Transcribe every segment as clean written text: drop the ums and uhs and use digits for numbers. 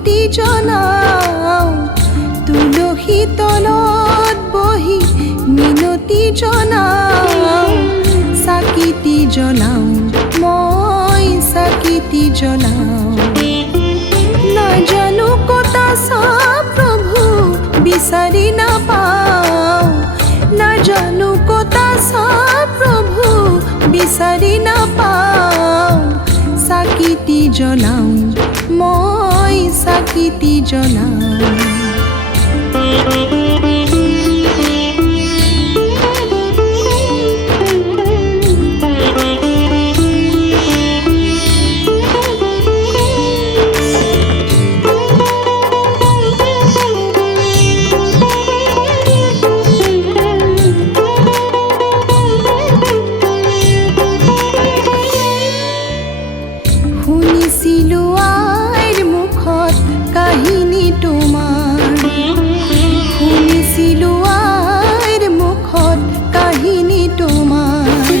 মিনতি জনাও তুলসী তলত বহি মিনতি জনাও চাকিতি জ্বলাও মই চাকিতি জ্বলাও নাজানো ক'ত আছা প্ৰভু বিচাৰি নাপাওঁ নাজানো ক'ত আছা প্ৰভু বিচাৰি নাপাওঁ চাকিতি জ্বলাও মই চাকিতি জ্বলাও শুনিছিলো আইৰ মুখত কাহিনী তোমাৰ শুনিছিলো আইৰ মুখত কাহিনী তোমাৰ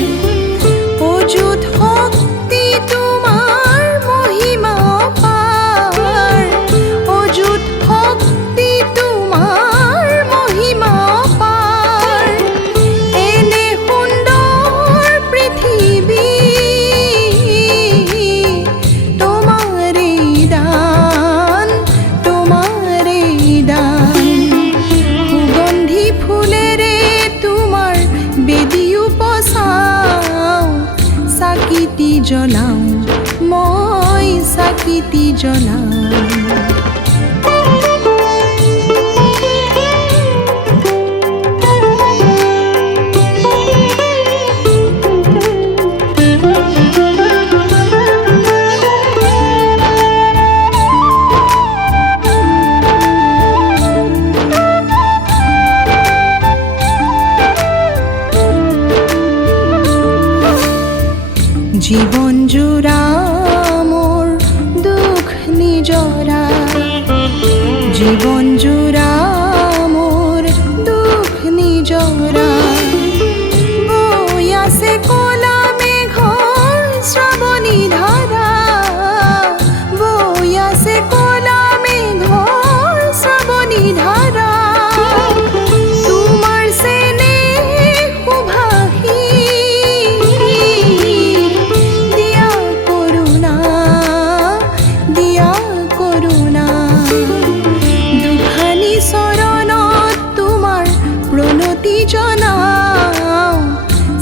অযুত শক্তি তোমাৰ মহিমা অপাৰ অযুত শক্তি তোমাৰ মহিমা অপাৰ এনে সুন্দৰ পৃথিৱী চাকিতি জ্বলাও মই চাকিতি জ্বলাও জীবন জোৰা মোৰ দুখ নিজৰা জীবন জোৰা মোৰ দুখ নিজৰা বৈ আছে ক'লা মেঘৰ শ্ৰাৱণী ধাৰা বৈ আছে ক'লা মেঘৰ শ্ৰাৱণী ধাৰা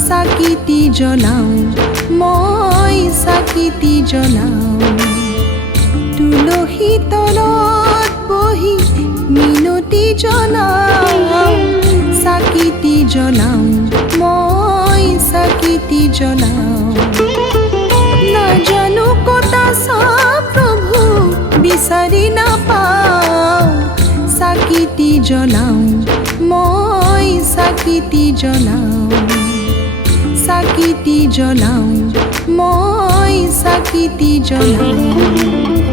চাকিতি জ্বলাও মই চাকিতি জ্বলাও তুলসী তলত বহি মিনতি জনাও চাকিতি জ্বলাও মই চাকিতি জ্বলাও নাজানো ক'ত আছা প্ৰভু বিচাৰি নাপাওঁ চাকিতি জ্বলাও মই চাকিতি জ্বলাও চাকিতি জ্বলাও মই চাকিতি জ্বলাও